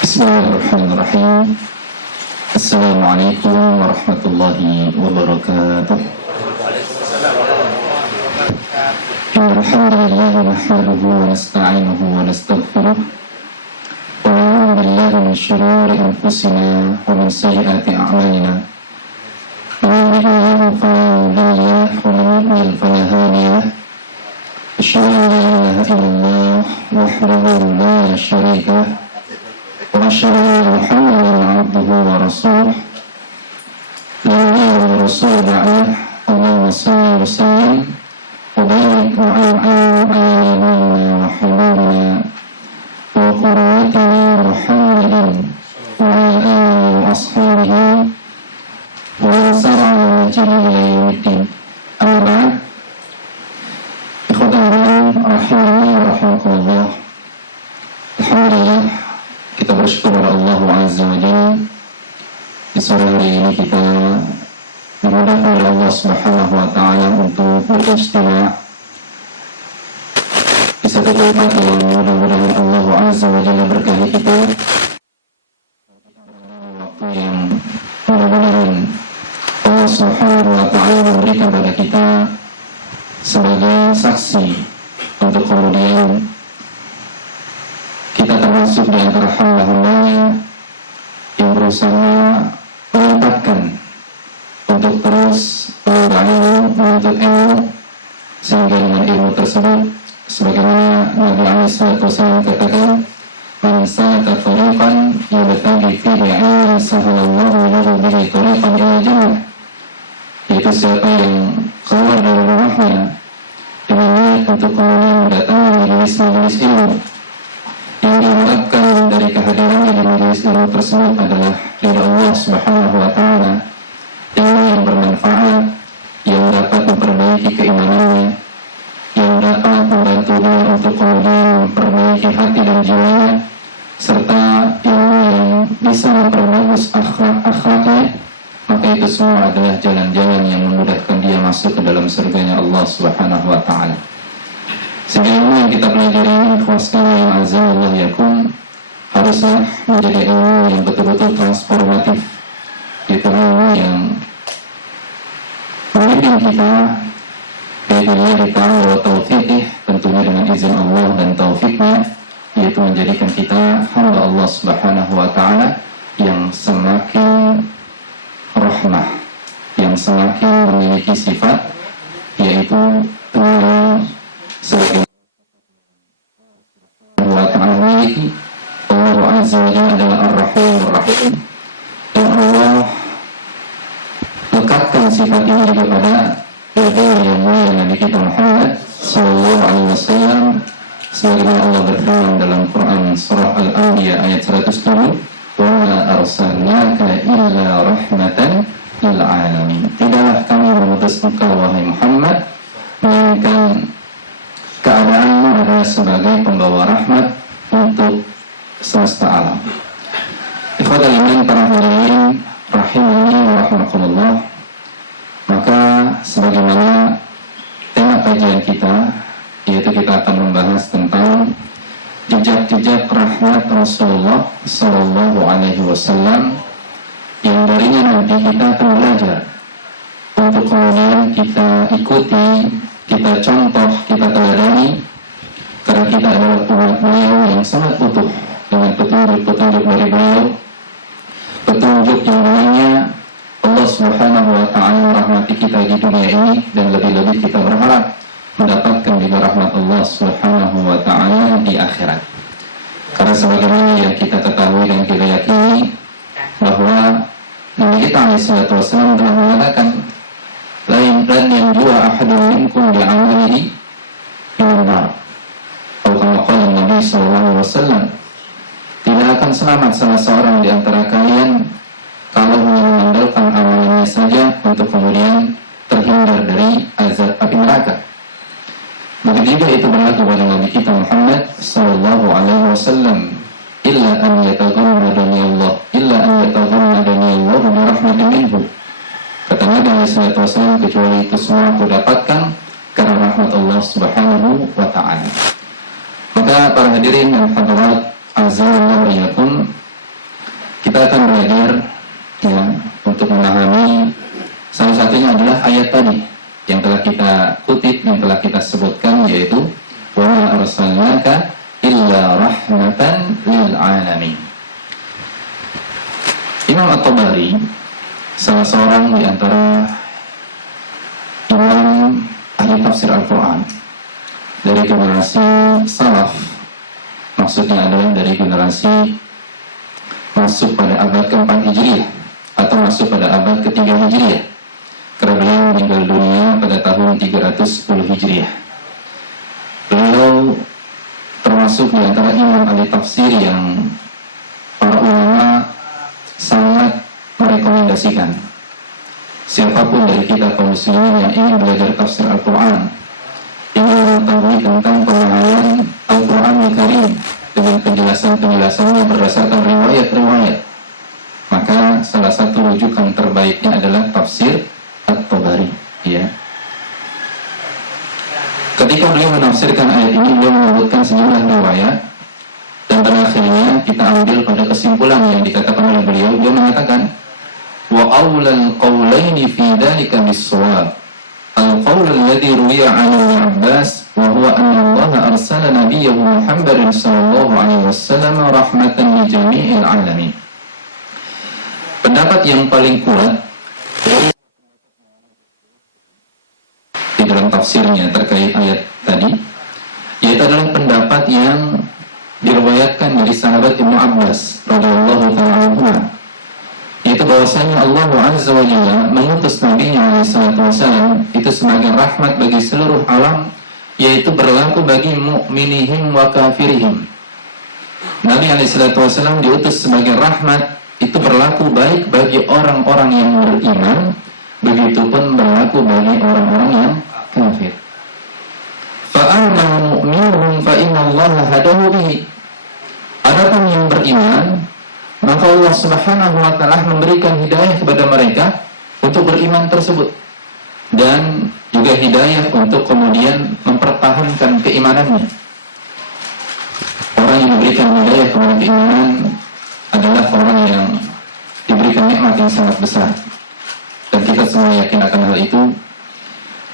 Bismillahirrahmanirrahim. Assalamualaikum warahmatullahi wabarakatuh. Alhamdulillah nahmaduhu wa nasta'inuhu wa nastaghfiruh. Wa na'udzu billahi min shururi anfusina wa min sayyiati a'malina. Man yahdihillahu fala mudilla lahu wa man yudlil fala hadiya lahu. Asyhadu an la ilaha illallah wahdahu la syarika lahu. وأشهد أن محمدا عبده ورسوله لا نبي ورسول بعده اللهم صل وسلم وبارك وأنعم على نبينا وحبيبنا وقرتنا محمد وعلى آله وأصحابه ومن سار على نهجه إلى يوم الدين. أما بعد إخوة رحمني ورحمكم. Alhamdulillah, kita bersyukur kepada Allah Azza wa Jalla. Di sore hari ini kita dimudahkan oleh Allah Subhanahu wa Ta'ala untuk beristimewa di satu tempat yang mudah-mudahan Allah Azza wa Jalla berkahi kita. Waktu yang mudah-mudahan Allah Subhanahu wa Ta'ala memberikan kepada kita sebagai saksi untuk kemudian kita termasuk di antara hamba-hambanya yang berusaha meningkatkan untuk terus menuntut ilmu, sehingga dengan ilmu tersebut sebagaimana Nabi Alaihi Wasallam katakan, man salaka tariqan yabtaghi fihi 'ilman sahalallahu lahu bihi tariqan ila jannah. Yaitu siapa yang keluar dari rumahnya dengan niat untuk kemudian mendatangi majelis-majelis ilmu, yang diharapkan dari kehadirannya di majelis ilmu tersebut adalah ridha Allah Subhanahu wa Ta'ala, ilmu yang bermanfaat, yang dapat memperbaiki keimanannya, yang dapat membantu dia untuk kemudian memperbaiki hati dan jiwanya, serta ilmu yang bisa memperbagus akhlak-akhlaknya. Maka itu semua adalah jalan-jalan yang memudahkan dia masuk ke dalam surganya Allah Subhanahu wa Ta'ala. Sehingga ilmu yang kita pelajari ini, khasnya yang azallah yakum, haruslah menjadi ilmu yang betul-betul transformatif. Itu ilmu yang memimpin kita biidznillah ta'ala wa taufiqih, tentunya dengan izin Allah dan taufiknya, yaitu menjadikan kita hamba Allah Subhanahu wa Ta'ala yang semakin rahmah, yang semakin memiliki sifat yaitu penyayang. Sebagai Allah Ta'ala memiliki, Allah Azza wa Jalla adalah Ar-Rahim Ar-Rahim, dan Allah lekatkan sifat ini kepada Nabi yang mulia Nabi kita Muhammad Sallallahu Alaihi Wasallam, sebagaimana Allah berfirman dalam Quran surah Al-Anbiya ayat 107, wa ma arsalnaka illa rahmatan lil alamin. Tidaklah kami mengutus engkau wahai Muhammad melainkan keadaanmu adalah sebagai pembawa rahmat untuk semesta alam. Ikhwatal iman para hadirin rahimani wa rahimakumullah. Maka sebagaimana tema kajian kita, yaitu kita akan membahas tentang jejak-jejak rahmat Rasulullah Sallallahu Alaihi Wasallam, yang darinya nanti kita akan belajar untuk kemudian kita ikuti, kita contoh, kita teladani, karena kita adalah umat beliau yang sangat utuh dengan petunjuk-petunjuk dari beliau, petunjuk yang dengannya Allah Subhanahu wa Ta'ala merahmati kita di dunia ini, dan lebih-lebih kita berharap mendapatkan juga rahmat Allah Subhanahu wa Ta'ala di akhirat. Karena sebagaimana yang kita ketahui dan kita yakini bahwa Nabi kita Alaihi Wasallam telah mengatakan, lain dan yang dua ahadun minkum bi'amalihi minar, atau kama qala Nabi sallallahu alaihi wasallam, tidak akan selamat salah seorang di antara kalian kalau mengandalkan amalannya saja untuk kemudian terhindar dari azab api neraka. Begitu juga itu berlaku pada Nabi kita Muhammad sallallahu alaihi wasallam, illa an yataghammadani Allah bi rahmatin minhu. Kata Nabi SAW, kecuali itu semua aku dapatkan karena rahmat Allah Subhanahu wa Ta'ala. Maka para hadirin dan hadirat azza wa jalla, kita akan belajar ya, untuk memahami salah satunya adalah ayat tadi yang telah kita kutip, yang telah kita sebutkan, yaitu wa ma arsalnaka illa rahmatan lil alamin. Imam At-Tabari, salah seorang di antara imam ahli tafsir Al-Quran dari generasi salaf, maksudnya adalah dari generasi masuk pada abad ke-4 Hijriah atau masuk pada abad ke-3 Hijriah, karena beliau meninggal dunia pada tahun 310 Hijriah. Beliau termasuk di antara imam ahli tafsir yang para ulama sangat merekomendasikan siapapun dari kita kaum muslimin yang ingin belajar tafsir Al-Quran, ingin mengetahui tentang pemahaman Al-Quran Al-Karim dengan penjelasan-penjelasannya berdasarkan riwayat-riwayat, maka salah satu rujukan terbaiknya adalah tafsir At-Tabari ya. Ketika beliau menafsirkan ayat ini, beliau menyebutkan sejumlah riwayat, dan pada akhirnya kita ambil pada kesimpulan yang dikatakan oleh beliau. Beliau mengatakan wa awlal qawlaini fi dhalika bis-shawab al-qawl alladhi ruwiya 'an Ibn Abbas wa huwa anna Allah arsala nabiyyahu Muhammadan sallallahu alaihi wasallam rahmatan li jami'il alamin. Pendapat yang paling kuat di dalam tafsirnya terkait ayat tadi, yaitu adalah pendapat yang diriwayatkan dari sahabat Ibnu Abbas radhiyallahu ta'ala anhu, yaitu bahwasanya Allah Azza wa Jalla mengutus Nabi-Nya SAW itu sebagai rahmat bagi seluruh alam, yaitu berlaku bagi mu'minihim wa kafirihim. Nabi SAW diutus sebagai rahmat, itu berlaku baik bagi orang-orang yang beriman, begitupun berlaku bagi orang-orang yang kafir. Fa'amma mu'minuhum fa'innallaha hadahu bihi. Adapun yang beriman, maka Allah Subhanahu wa ta'ala memberikan hidayah kepada mereka untuk beriman tersebut, dan juga hidayah untuk kemudian mempertahankan keimanannya. Orang yang diberikan hidayah kepada keimanan adalah orang yang diberikan nikmat yang sangat besar, dan kita semua yakin akan hal itu,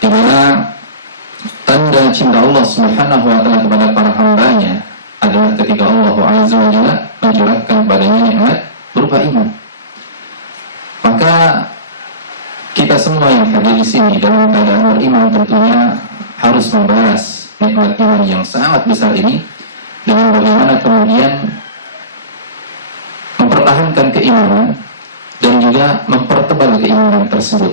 di mana tanda cinta Allah Subhanahu wa ta'ala kepada para hambanya adalah ketika Allah Azza wa Jalla mencurahkan padanya nikmat berupa iman. Maka kita semua yang hadir di sini dalam keadaan beriman tentunya harus membalas nikmat iman yang sangat besar ini dengan bagaimana kemudian mempertahankan keimanan dan juga mempertebal keimanan tersebut.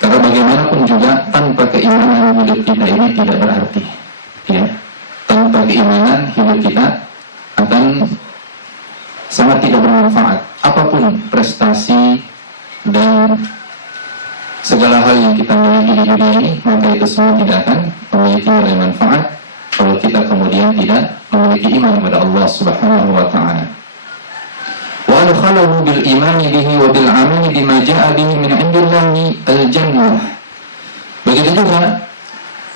Karena bagaimanapun juga tanpa keimanan hidup kita ini tidak berarti ya. Tanpa keimanan hidup kita akan sangat tidak bermanfaat. Apapun prestasi dan segala hal yang kita miliki di dunia ini, maka itu semua tidak akan memiliki nilai manfaat kalau kita kemudian tidak memiliki iman kepada Allah Subhanahu wa ta'ala. Wa adkhalahu bil imani bihi wa bil amali bima ja'a bihi min 'indillahi al-jannah. Begitu juga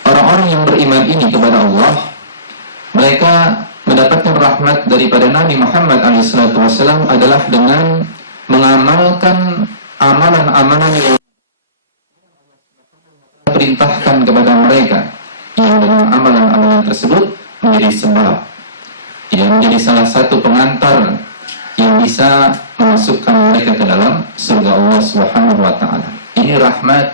orang-orang yang beriman ini kepada Allah, mereka mendapatkan rahmat daripada Nabi Muhammad SAW adalah dengan mengamalkan amalan-amalan yang perintahkan kepada mereka, yang dengan amalan-amalan tersebut menjadi sebab, yang menjadi salah satu pengantar yang bisa memasukkan mereka ke dalam surga Allah Subhanahu wa ta'ala. Ini rahmat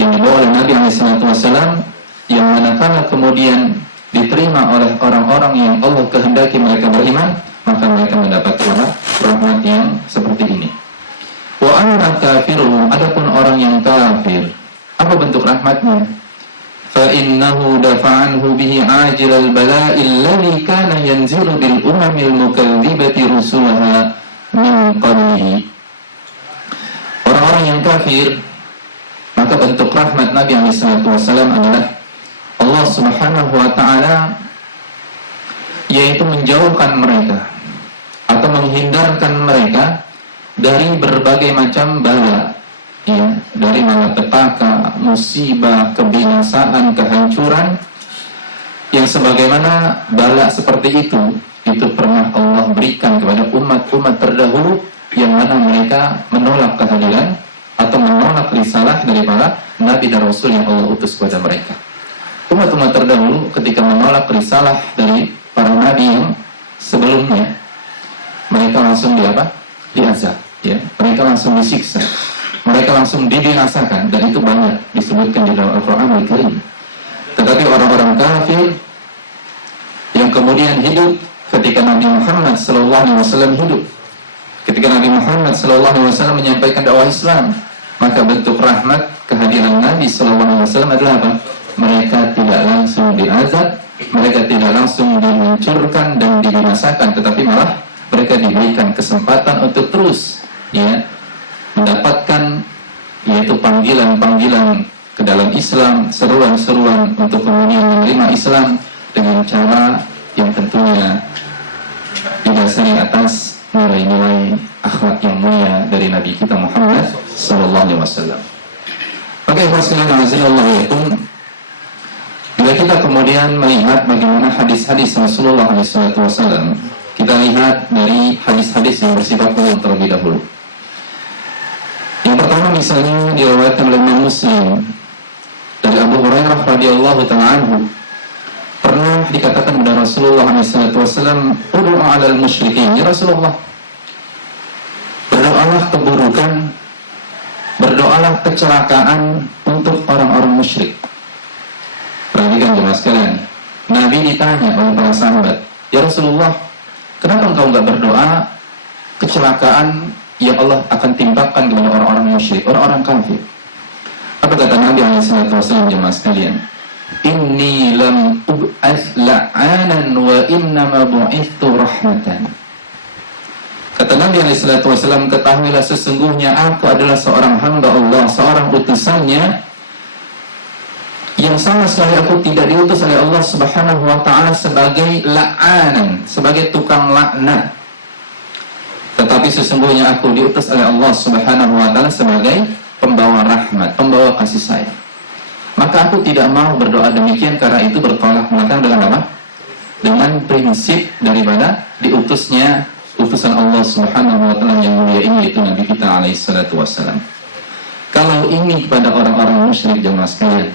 yang dibawa oleh Nabi SAW, yang manakala kemudian diterima oleh orang-orang yang Allah kehendaki mereka beriman, maka mereka mendapatkan rahmat yang seperti ini. Wa amma kafiruhum, adapun orang yang kafir, apa bentuk rahmatnya? Fa innahu dafa'anhu bihi ajilal bala'i alladhi kana yanzilu bil umamil mukadzibati rusulaha min qablihi. Orang-orang yang kafir, maka bentuk rahmat Nabi SAW adalah Allah Subhanahu wa ta'ala, yaitu menjauhkan mereka atau menghindarkan mereka dari berbagai macam bala ya, dari malapetaka, musibah, kebinasaan, kehancuran yang Yang sebagaimana bala seperti itu pernah Allah berikan kepada umat-umat terdahulu yang mana mereka menolak kehadiran atau menolak risalah dari para nabi dan rasul yang Allah utus kepada mereka. Umat-umat terdahulu ketika menolak risalah dari para nabi yang sebelumnya, mereka langsung diazab, ya. Mereka langsung disiksa, mereka langsung dibinasakan, dan itu banyak disebutkan di dalam Al-Quran Al-Karim. Tetapi orang-orang kafir yang kemudian hidup ketika Nabi Muhammad SAW hidup, ketika Nabi Muhammad SAW menyampaikan dakwah Islam, maka bentuk rahmat kehadiran Nabi SAW adalah apa? Mereka tidak langsung diazab, mereka tidak langsung dihancurkan dan dibinasakan, tetapi malah mereka diberikan kesempatan untuk terus, ya, mendapatkan yaitu panggilan-panggilan ke dalam Islam, seruan-seruan untuk kemudian menerima Islam dengan cara yang tentunya didasari atas nilai-nilai akhlak yang mulia dari Nabi kita Muhammad sallallahu alaihi wasallam. Oke, wassalamualaikum. Bila kita kemudian melihat bagaimana hadis-hadis Rasulullah SAW, kita lihat dari hadis-hadis yang bersifat umum terlebih dahulu. Yang pertama misalnya diriwayatkan oleh Imam Muslim dari Abu Hurairah radhiyallahu ta'ala anhu, pernah dikatakan kepada Rasulullah SAW, "Ud'u 'alal musyrikin." Ya Rasulullah, berdoalah keburukan, berdoalah kecelakaan untuk orang-orang musyrik. Perhatikan jemaah sekalian, Nabi ditanya oleh para sahabat, "Ya Rasulullah, kenapa engkau enggak berdoa kecelakaan yang Allah akan timpakan kepada orang-orang musyrik, orang-orang kafir?" Apa kata Nabi SAW jemaah sekalian? "Inni lam ub'ats la'anan wa innama bu'ithu rahmatan." Kata Nabi SAW, ketahuilah sesungguhnya aku adalah seorang hamba Allah, seorang utusannya, yang sama sekali aku tidak diutus oleh Allah Subhanahu wa ta'ala sebagai la'anan, sebagai tukang laknat, tetapi sesungguhnya aku diutus oleh Allah Subhanahu wa ta'ala sebagai pembawa rahmat, pembawa kasih sayang. Maka aku tidak mau berdoa demikian, karena itu bertolak belakang dengan apa? Dengan prinsip daripada diutusnya utusan Allah Subhanahu wa ta'ala yang mulia ini, yaitu Nabi kita alaihi salatu wassalam. Kalau ini kepada orang-orang musyrik jemaah sekalian,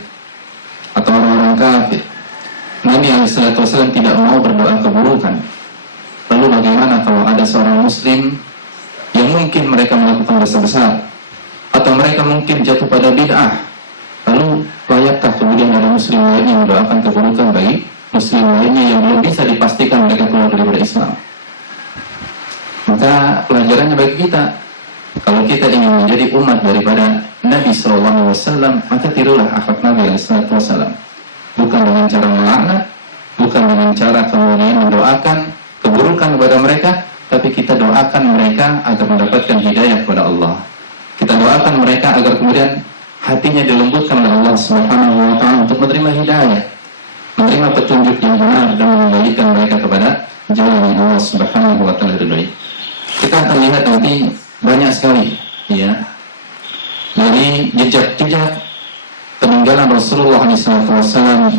atau orang-orang kafir, Nabi SAW tidak mau berdoa keburukan. Lalu bagaimana kalau ada seorang muslim yang mungkin mereka melakukan dosa besar, atau mereka mungkin jatuh pada bid'ah, lalu layakkah kemudian ada muslim lainnya mendoakan keburukan bagi muslim lainnya yang belum bisa dipastikan mereka keluar dari Islam? Maka pelajarannya bagi kita, kalau kita ingin menjadi umat daripada Nabi SAW, maka tirulah akhlak Nabi SAW. Bukan dengan cara melaknat, bukan dengan cara kemudian mendoakan keburukan kepada mereka, tapi kita doakan mereka agar mendapatkan hidayah kepada Allah. Kita doakan mereka agar kemudian hatinya dilembutkan oleh Allah Subhanahu wa ta'ala untuk menerima hidayah, menerima petunjuk yang benar, dan mengembalikan mereka kepada jalan yang Allah Subhanahu wa ta'ala ridhoi. Kita akan lihat nanti banyak sekali, ya, dari jejak-jejak peninggalan Rasulullah SAW,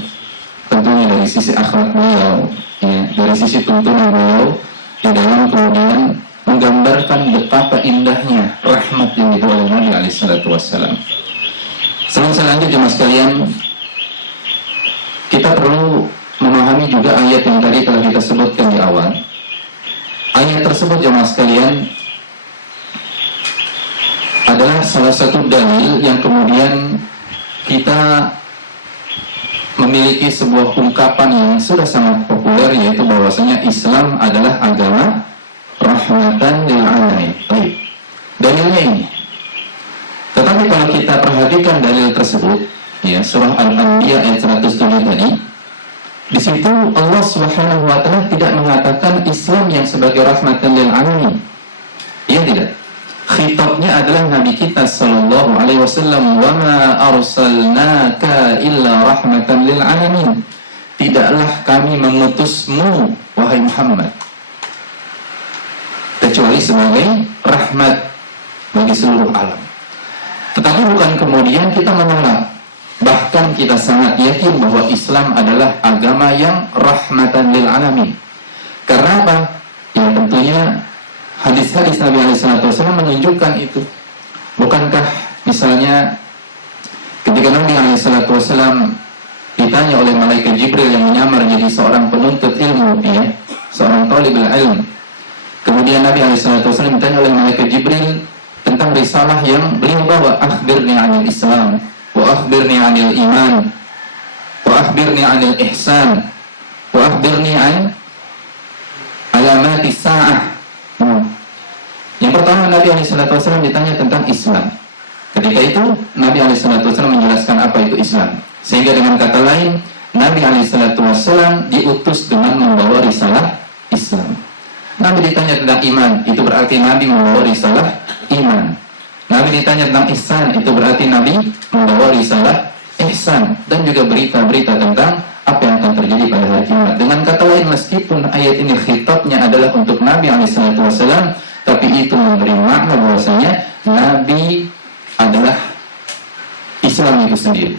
tentunya dari sisi akhlak beliau, ya, dari sisi tuntunan beliau, di dalam kemudian menggambarkan betapa indahnya rahmat yang dibawa oleh Nabi SAW. Selanjutnya jemaah sekalian, kita perlu memahami juga ayat yang tadi telah kita sebutkan di awal. Ayat tersebut jemaah sekalian adalah salah satu dalil yang kemudian kita memiliki sebuah ungkapan yang sudah sangat populer, yaitu bahwasanya Islam adalah agama rahmatan lil alamin. Baik, dalilnya ini. Tetapi kalau kita perhatikan dalil tersebut, ya, surah Al-Anbiya ayat 107 tadi, di situ Allah Subhanahu wa ta'ala tidak mengatakan Islam yang sebagai rahmatan lil alamin. Iya tidak? Khitabnya adalah Nabi kita sallallahu alaihi wasallam, "Wa ma arsalnaka illa rahmatan lil alamin." Tidaklah kami mengutusmu wahai Muhammad kecuali sebagai rahmat bagi seluruh alam. Tetapi bukan kemudian kita menolak, Bahkan kita sangat yakin bahwa Islam adalah agama yang rahmatan lil alamin. Karena apa? Ya tentunya hadis-hadis Nabi SAW menunjukkan itu. Bukankah misalnya ketika Nabi SAW ditanya oleh malaikat Jibril yang menyamar jadi seorang penuntut ilmu, ya, seorang talibul ilm. Kemudian Nabi SAW ditanya oleh malaikat Jibril tentang risalah yang beliau bawa, akhbirni 'anil Islam, wa akhbirni 'anil iman, wa akhbirni 'anil ihsan, wa akhbirni 'an alamati sa'ah. Yang pertama Nabi SAW ditanya tentang Islam. Ketika itu Nabi SAW menjelaskan apa itu Islam. Sehingga dengan kata lain, Nabi SAW diutus dengan membawa risalah Islam. Nabi ditanya tentang iman, itu berarti Nabi membawa risalah iman. Nabi ditanya tentang ihsan, itu berarti Nabi membawa risalah ihsan. Dan juga berita-berita tentang apa yang akan terjadi pada hari kiamat. Dengan kata lain, meskipun ayat ini khitabnya adalah untuk Nabi SAW, tapi itu memberi makna bahwasanya Nabi adalah Islam itu sendiri.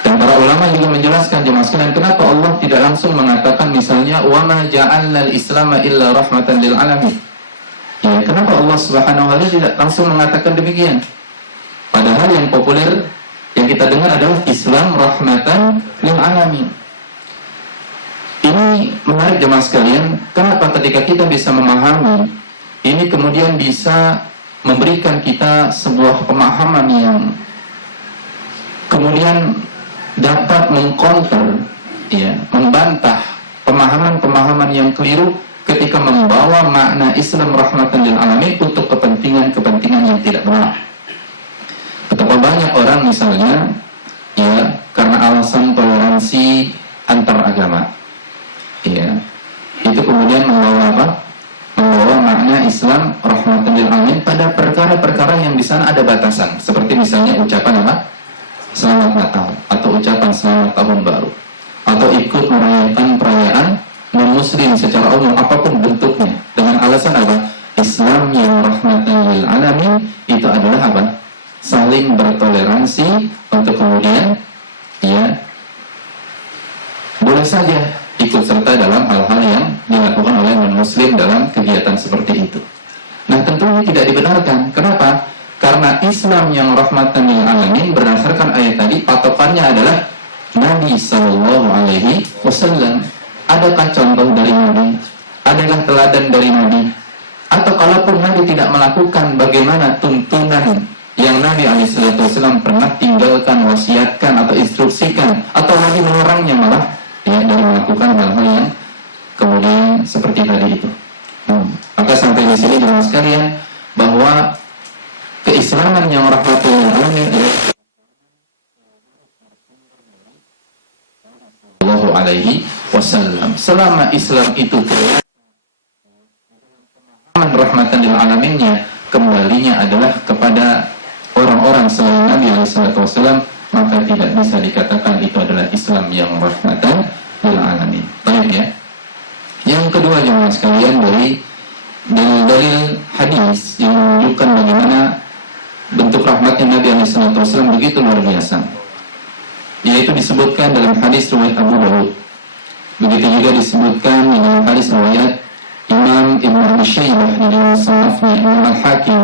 Dan para ulama juga menjelaskan, jemaah sekalian, kenapa Allah tidak langsung mengatakan misalnya wa ma ja'alnal islama illa rahmatan lil alamin. Ya, kenapa Allah Subhanahu wa taala tidak langsung mengatakan demikian? Padahal yang populer yang kita dengar adalah Islam rahmatan lil alamin. Ini menarik jemaah sekalian, kenapa ketika kita bisa memahami ini kemudian bisa memberikan kita sebuah pemahaman yang kemudian dapat mengkonter, ya, membantah pemahaman-pemahaman yang keliru ketika membawa makna Islam rahmatan lil alamin untuk kepentingan-kepentingan yang tidak benar. Betapa banyak orang misalnya, ya, karena alasan toleransi antar agama, ya, itu kemudian membawa apa? Membawa makna Islam rahmatan lil alamin pada perkara-perkara yang di sana ada batasan, seperti misalnya ucapan apa? Selamat Natal, atau ucapan selamat tahun baru, atau ikut merayakan perayaan non-muslim secara umum apapun bentuknya, dengan alasan apa? Islam yang rahmatan lil alamin itu adalah apa? Saling bertoleransi untuk kemudian, ya, boleh saja ikut serta dalam hal-hal yang dilakukan oleh non-muslim dalam kegiatan seperti itu. Nah, tentunya tidak dibenarkan. Kenapa? Karena Islam yang rahmatan lil alamin berdasarkan ayat tadi patokannya adalah Nabi Sallallahu Alaihi Wasallam. Adakah contoh dari Nabi? Adakah teladan dari Nabi? Atau kalaupun Nabi tidak melakukan, bagaimana tuntunan yang Nabi SAW pernah tinggalkan, wasiatkan atau instruksikan? Atau Nabi melarangnya malah, ya, dari melakukan hal-hal yang kemudian seperti tadi itu. Maka sampai di sini jemaah sekalian, bahwa keislaman yang rahmatul lil alamin Sallallahu Alaihi Wasallam. Selama Islam itu rahmatan lil alaminnya, kembalinya adalah kepada orang-orang selain Nabi SAW, maka tidak bisa dikatakan itu adalah Islam yang rahmatan lil alamin. Baik, ya. Yang kedua jemaah sekalian, dari dalil hadis yang menunjukkan bagaimana bentuk rahmatnya Nabi SAW begitu luar biasa, yaitu disebutkan dalam hadis riwayat Abu Dawud. Begitu juga disebutkan dalam hadis riwayat Imam Ibn Abi Syaibah dalam Musannafnya, Imam Al-Hakim,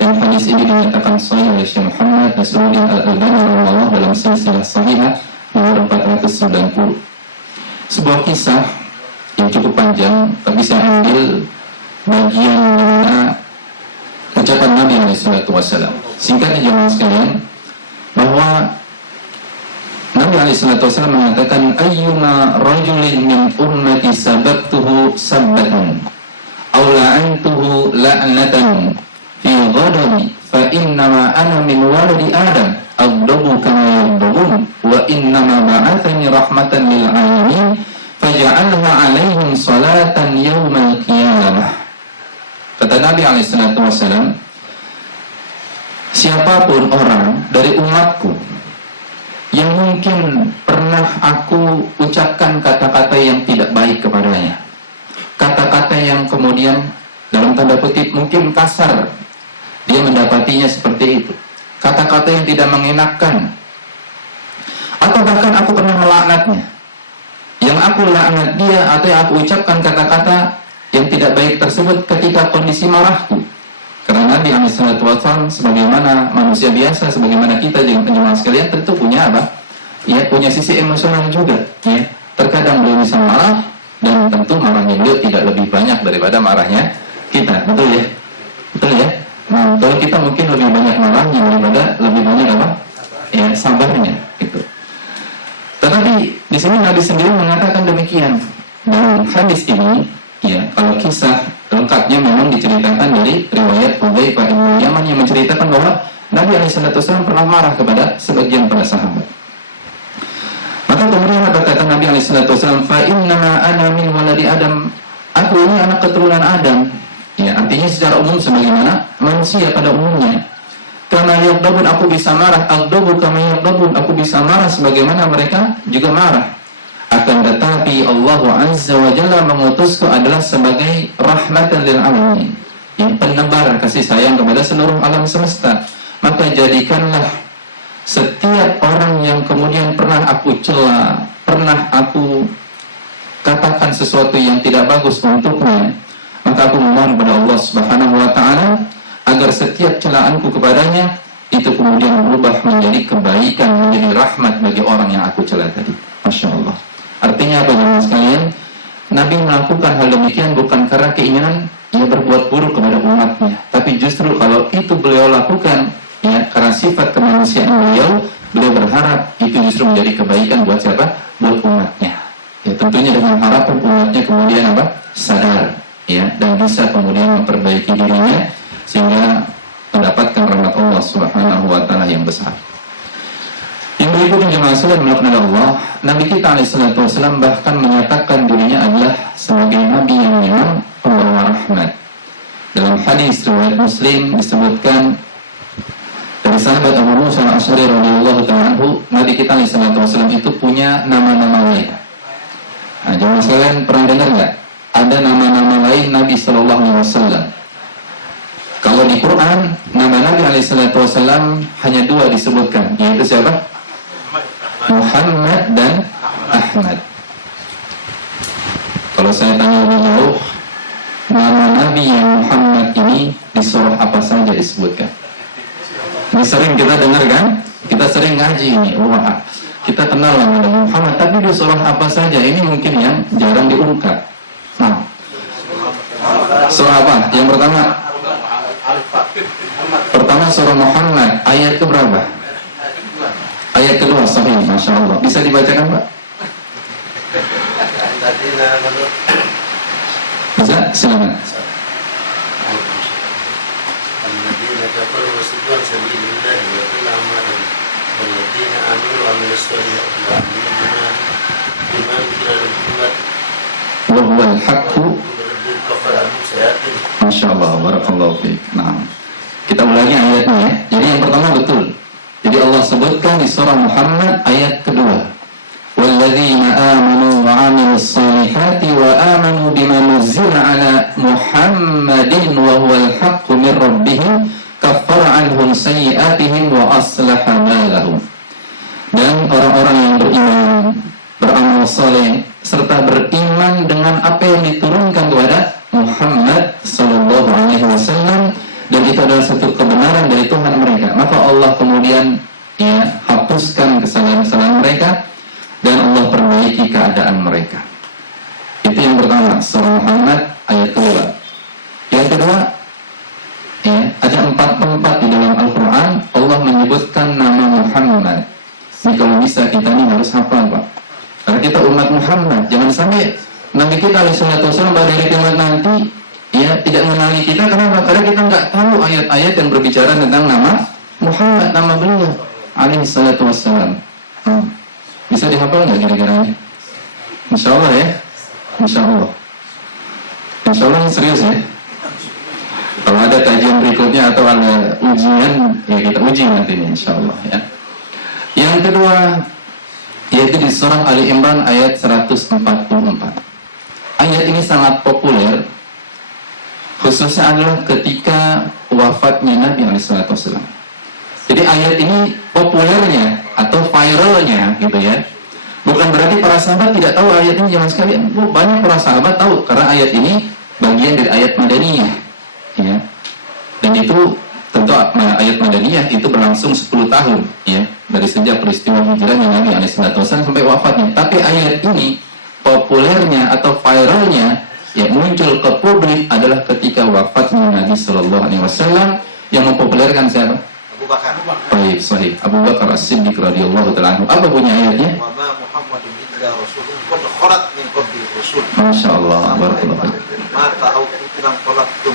dan hadis ini dinyatakan sahih oleh Syekh Muhammad Nasruddin Al-Albani rahimahullah dalam silsilah sahihah nomor 490. Sebuah kisah yang cukup panjang, tapi saya ambil bagian mana ucapan Nabi SAW. Singkatnya jemaah sekalian, bahwa Nabi SAW mengatakan, ayyuma rajulin min ummati sababtuhu sabbatan aw la'antuhu la'natan fi ghadabi fa innama ana min waladi adam aghdabu kama yaghdabun wa innama ba'athani rahmatan lil alamin faja'alha 'alaihim salatan yawmal qiyamah. Kata Nabi SAW, siapapun orang dari umatku yang mungkin pernah aku ucapkan kata-kata yang tidak baik kepadanya, kata-kata yang kemudian dalam tanda kutip mungkin kasar, dia mendapatinya seperti itu, kata-kata yang tidak mengenakan, atau bahkan aku pernah melaknatnya. Yang aku laknat dia atau yang aku ucapkan kata-kata yang tidak baik tersebut ketika kondisi marahku. Karena Nabi SAW sebagaimana manusia biasa, sebagaimana kita jemaah sekalian tentu punya apa? Ya, punya sisi emosional juga. Ya. Terkadang beliau bisa marah dan tentu marahnya beliau tidak lebih banyak daripada marahnya kita, betul ya? Betul ya? Nah, kalau kita mungkin lebih banyak marahnya daripada lebih banyak apa? Ya, sabarnya, gitu. Tetapi di sini Nabi sendiri mengatakan demikian. Dan hadis ini, ya, kalau kisah lengkapnya memang diceritakan dari riwayat Hudzaifah bin Yaman yang menceritakan bahwa Nabi SAW pernah marah kepada sebagian para sahabat. Maka kemudian apa kata Nabi SAW? Fa innama ana min waladi Adam. Aku ini anak keturunan Adam. Ya, artinya secara umum sebagaimana manusia pada umumnya. Kama yaghdabun, aku bisa marah. Aghdabu kama yaghdabun, aku bisa marah sebagaimana mereka juga marah. Akan tetapi Allah Azza wa Jalla mengutusku adalah sebagai rahmatan lil alamin, yang penebar kasih sayang kepada seluruh alam semesta. Maka jadikanlah setiap orang yang kemudian pernah aku cela, pernah aku katakan sesuatu yang tidak bagus untuknya, maka aku memohon kepada Allah Subhanahu wa taala agar setiap celaanku kepadanya itu kemudian berubah menjadi kebaikan, menjadi rahmat bagi orang yang aku cela tadi. Masya Allah. Artinya apa jemaah sekalian? Nabi melakukan hal demikian bukan karena keinginan ia berbuat buruk kepada umatnya, tapi justru kalau itu beliau lakukan ya karena sifat kemanusiaan beliau berharap itu justru menjadi kebaikan buat siapa? Buat umatnya. Ya tentunya dengan harapan umatnya kemudian apa? Sadar ya dan bisa kemudian memperbaiki dirinya sehingga mendapatkan rahmat Allah Subhanahu wa taala yang besar. Yang berikutnya jemaah sekalian melakukan Allah, Nabi kita alaihissalam bahkan menyatakan dirinya adalah sebagai Nabi yang memang pembawa rahmat. Dalam hadis riwayat Muslim disebutkan dari sahabat Abu Musa al-Asy'ari radhiyallahu ta'ala anhu, Nabi kita alaihissalam itu punya nama-nama lain. Nah, jemaah sekalian pernah dengar nggak? Ada nama-nama lain Nabi Sallallahu Alaihi Wasallam. Kalau di Quran nama Nabi alaihissalam hanya dua disebutkan, yaitu siapa? Muhammad dan Ahmad. Kalau saya tanya lebih jauh, nama Nabi yang Muhammad ini di surah apa saja disebutkan? Ini sering kita dengar kan? Kita sering ngaji ini. Wah, kita kenal nama Muhammad, tapi di surah apa saja? Ini mungkin yang jarang diungkap. Nah, surah apa? Yang pertama surah Muhammad, ayat ke berapa? Ayat kedua, sahih, Masya Allah. Bisa dibacakan, Pak? Bisa? Silakan. Wahwal haqqu. Masya Allah, barakallahu fiik. Nah, kita ulangi ayatnya ya. Jadi yang pertama betul. Jadi Allah sebutkan di surah Muhammad ayat kedua. Walladzina amanu wa 'amilus solihati wa amanu bima nuzila 'ala Muhammadin wa huwal haqqu min rabbihim kaffara 'anhum sayyi'atihim wa aslaha balahum. Dan orang-orang yang beriman, beramal saleh serta beriman dengan apa yang diturunkan kepada Muhammad sallallahu alaihi wasallam, dan itu adalah satu kebenaran dari Tuhan mereka, maka Allah kemudian ya hapuskan kesalahan-kesalahan mereka dan Allah perbaiki keadaan mereka. Itu yang pertama, surah Muhammad ayat kedua. Yang kedua, ya, ada 4 tempat di dalam Al-Quran Allah menyebutkan nama Muhammad. Jadi kalau bisa kita ini harus hafal, Pak, karena kita umat Muhammad. Jangan sampai Nabi kita alaihissalam pada hari kiamat nanti ya tidak mengenali kita. Kenapa? Karena kita nggak tahu ayat-ayat yang berbicara tentang nama Muhammad, nama beliau alaihissalam. Bisa dihafal nggak kira-kira? Insya Allah ya, Insya Allah. Insya Allah serius ya. Kalau ada kajian berikutnya atau ada ujian ya kita uji nanti Insya Allah ya. Yang kedua yaitu di surah Ali Imran ayat 144. Ayat ini sangat populer, khususnya adalah ketika wafatnya Nabi SAW. Jadi ayat ini populernya atau viralnya gitu ya, bukan berarti para sahabat tidak tahu ayat ini zaman sekalian. Banyak para sahabat tahu karena ayat ini bagian dari ayat Madaniyah ya. Dan itu tentu ayat Madaniyah itu berlangsung 10 tahun ya, dari sejak peristiwa hijrahnya Nabi SAW sampai wafatnya. Tapi ayat ini populernya atau viralnya ya muncul ke publik adalah ketika wafatnya Nabi SAW. Yang mempopulerkan siapa? Abu Bakar. Baik, sahih. Abu Bakar As-Siddiq radhiyallahu ta'ala anhu. Apa bunyi ayatnya? Wa ma Muhammadun illa rasulun qad khalat min qabli rusul. Masya Allah, barakallahu. Mata au kutilan qalatum.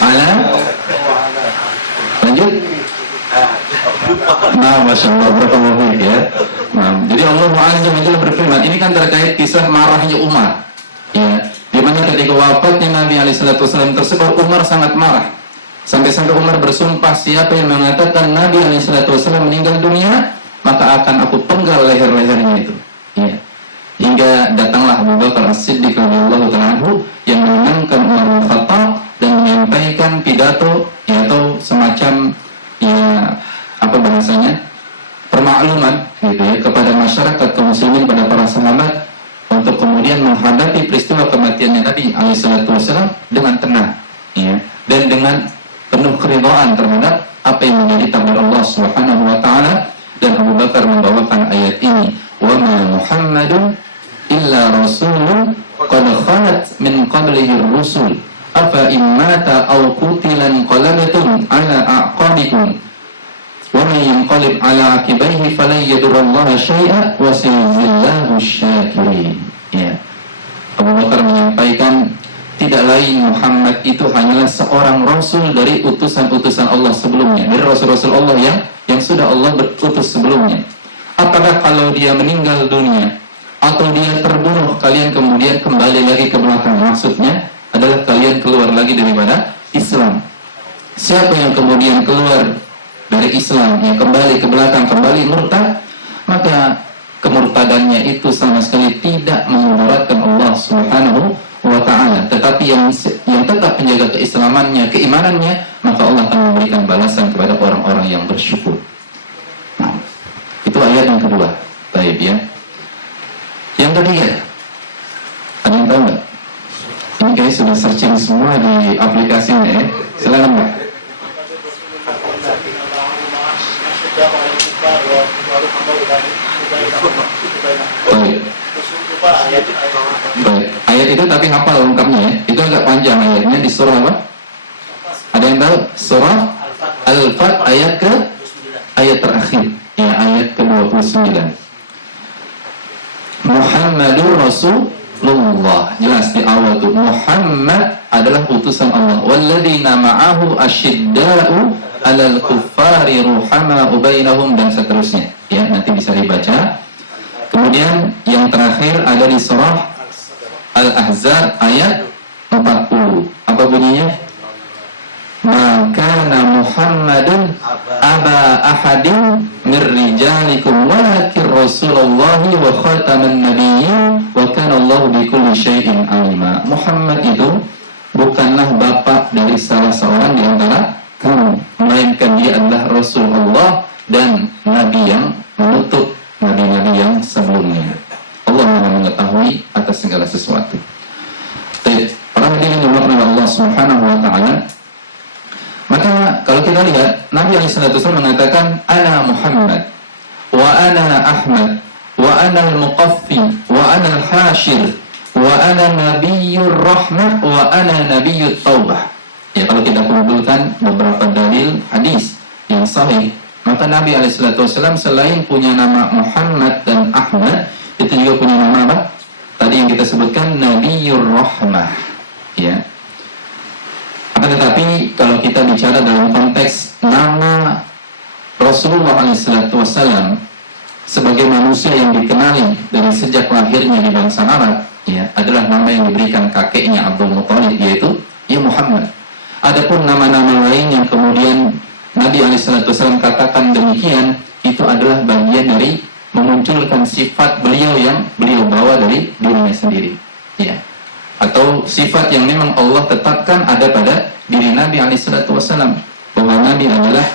Ala? Lanjut. Nah, Masya Allah, barakallahu ya. Nah, jadi Allah Azza wa Jalla berfirman, ini kan terkait kisah marahnya Umar. Ya, di mana ketika wafatnya Nabi SAW tersebut, Umar sangat marah. Sampai-sampai Umar bersumpah, siapa yang mengatakan Nabi SAW meninggal dunia, maka akan aku penggal leher-lehernya itu. Ya. Hingga datanglah Abu Bakar As-Siddiq radhiyallahu ta'ala anhu yang menenangkan Umar bin Khattab dan menyampaikan pidato ya, atau semacam ya apa bahasanya permakluman gitu ya kepada masyarakat kaum muslimin, pada para sahabat untuk kemudian menghadapi peristiwa kematiannya Nabi SAW dengan tenang ya, dan dengan penuh keridhaan terhadap apa yang menjadi takdir Allah Subhanahu wa taala. Dan Abu Bakar membawakan ayat ini, wa ma Muhammadun illa rasulun qad khalat min qablihi ar-rusul afa in mata aw qutilan qalabtum ala a'qabikum wa man yanqalib ala aqibaihi falan yadurrallaha syai'a wa sayajzillahu asy-syakirin. Ya. Abu Bakar menyampaikan, tidak lain Muhammad itu hanyalah seorang rasul dari utusan-utusan Allah sebelumnya, dari rasul-rasul Allah yang sudah Allah berutus sebelumnya. Apakah kalau dia meninggal dunia atau dia terbunuh, kalian kemudian kembali lagi ke belakang? Maksudnya adalah kalian keluar lagi daripada Islam. Siapa yang kemudian keluar dari Islam, yang kembali ke belakang, kembali murtad, maka kemurtadannya itu sama sekali tidak memudaratkan Allah Subhanahu wa ta'ala. Tetapi yang tetap menjaga keislamannya, keimanannya, maka Allah akan memberikan balasan kepada orang-orang yang bersyukur. Nah, itu ayat yang kedua. Baik ya. Yang ketiga, ada yang tahu nggak? Ini kayaknya sudah searching semua di aplikasinya ya. Silakan Mbak. Baik. Baik. Ayat itu tapi hafal lengkapnya ya. Itu agak panjang ayatnya, di surah apa? Ada yang tahu? Surah Al-Fat ayat terakhir. Ya, ayat ke-29. Muhammadur Rasulullah. Jelas di awal itu Muhammad adalah utusan Allah. Walladzina ma'ahu asyidda'u 'alal kuffari ruhama'u bainahum, dan seterusnya. Ya, nanti bisa dibaca. Kemudian yang terakhir ada di surah Al-Ahzab ayat 40. Apa bunyinya? Maka Muhammadun aba ahadin mir rijalikum walakin Rasulullahi wa khataman nabiyyin wa kana Allahu bikulli syai'in alima. Muhammad itu bukanlah bapak dari salah seorang di antara kamu, melainkan dia adalah Rasulullah dan nabi yang menutup nabi-nabi yang sebelumnya. Allah Maha mengetahui atas segala sesuatu. Baik, para hadirin yang dimuliakan oleh Allah Subhanahu wa taala. Maka kalau kita lihat Nabi SAW mengatakan ana Muhammad wa ana Ahmad wa ana al-muqaffi wa ana al-hashir wa ana nabiyyur rahmah wa ana nabiyyut taubah. Ya, kalau kita kumpulkan beberapa dalil hadis yang sahih, maka Nabi SAW selain punya nama Muhammad dan Ahmad, itu juga punya nama apa? Tadi yang kita sebutkan Nabiyyur Rahmah. Ya. Akan tetapi kalau kita bicara dalam konteks nama Rasulullah SAW sebagai manusia yang dikenali dari sejak lahirnya di bangsa Arab, ya, adalah nama yang diberikan kakeknya Abdul Muthalib, yaitu ya Muhammad. Adapun nama-nama lain yang kemudian Nabi SAW katakan demikian, itu adalah bagian dari memunculkan sifat beliau yang beliau bawa dari dirinya sendiri, ya, atau sifat yang memang Allah tetapkan ada pada diri Nabi SAW, bahwa Nabi adalah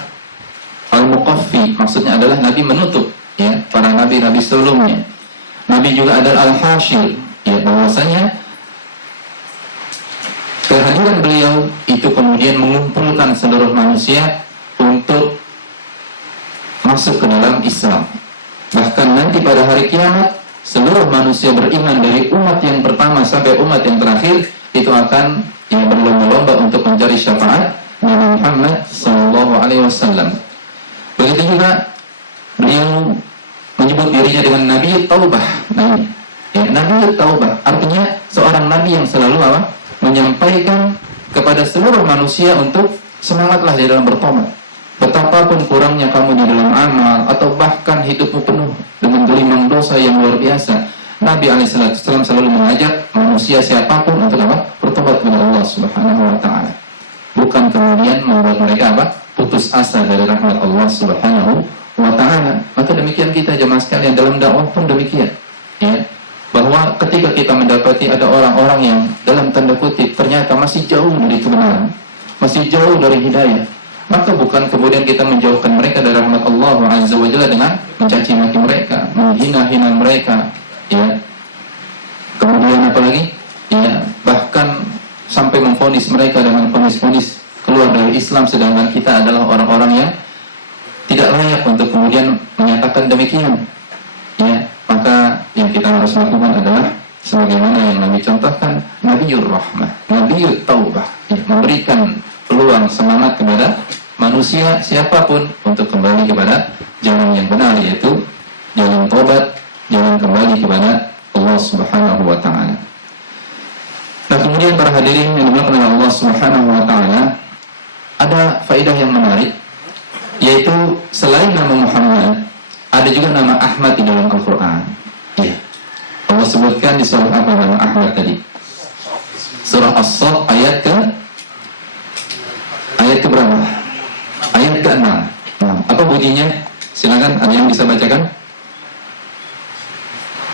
Al-Muqaffi maksudnya adalah Nabi menutup ya para nabi-nabi sebelumnya. Nabi juga adalah Al-Hashir, ya bahwasanya kehadiran beliau itu kemudian mengumpulkan seluruh manusia untuk masuk ke dalam Islam. Bahkan nanti pada hari kiamat seluruh manusia beriman dari umat yang pertama sampai umat yang terakhir itu akan berlomba-lomba untuk mencari syafaat Nabi Muhammad SAW. Begitu juga beliau menyebut dirinya dengan Nabi Taubah. Nabi Taubah artinya seorang nabi yang selalu menyampaikan kepada seluruh manusia untuk semangatlah di dalam bertobat. Betapapun kurangnya kamu di dalam amal atau bahkan hidupmu penuh dengan gelimang dosa yang luar biasa, Nabi SAW selalu mengajak manusia siapapun untuk bertobat kepada Allah Subhanahu wa taala. Bukan kemudian membuat mereka putus asa dari rahmat Allah Subhanahu wa taala. Maka demikian kita jemaah sekalian dalam dakwah pun demikian. Ya, bahwa ketika kita mendapati ada orang-orang yang dalam tanda kutip ternyata masih jauh dari kebenaran, masih jauh dari hidayah, maka bukan kemudian kita menjauhkan mereka dari rahmat Allah Azza wa Jalla dengan mencaci maki mereka, menghina-hina mereka, ya. Kemudian apalagi? Ya, bahkan sampai memvonis mereka dengan vonis-vonis keluar dari Islam, sedangkan kita adalah orang-orang yang tidak layak untuk kemudian menyatakan demikian. Ya, maka yang kita harus lakukan adalah sebagaimana yang Nabi contohkan, Nabiyur Rahmah, Nabiyut Taubah, ya, memberikan peluang semangat kepada manusia siapapun untuk kembali kepada jalan yang benar, yaitu jalan taubat, jalan kembali kepada Allah Subhanahu wa taala. Nah, kemudian para hadirin yang dimuliakan oleh Allah Subhanahu wa taala, ada faedah yang menarik, yaitu selain nama Muhammad ada juga nama Ahmad di dalam Al-Qur'an. Ya. Allah sebutkan di surah apa nama Ahmad tadi? Surah As-Saff ayat ke berapa? Ayat ke-6. Nah, apa bunyinya? Silakan, ada yang bisa bacakan?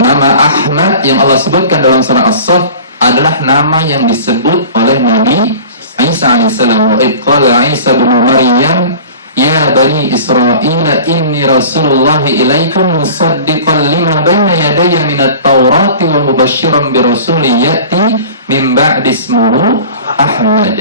Nama Ahmad yang Allah sebutkan dalam surah As-Saff adalah nama yang disebut oleh Nabi Isa alaihissalam. Wa idh qala Isa bin Maryam ya bani Israil inni rasulullah ilaikum musaddiqan lima baina yadayya minat taurati wa mubasysyiran bi rasulin ya'ti min ba'di ismuhu Ahmad.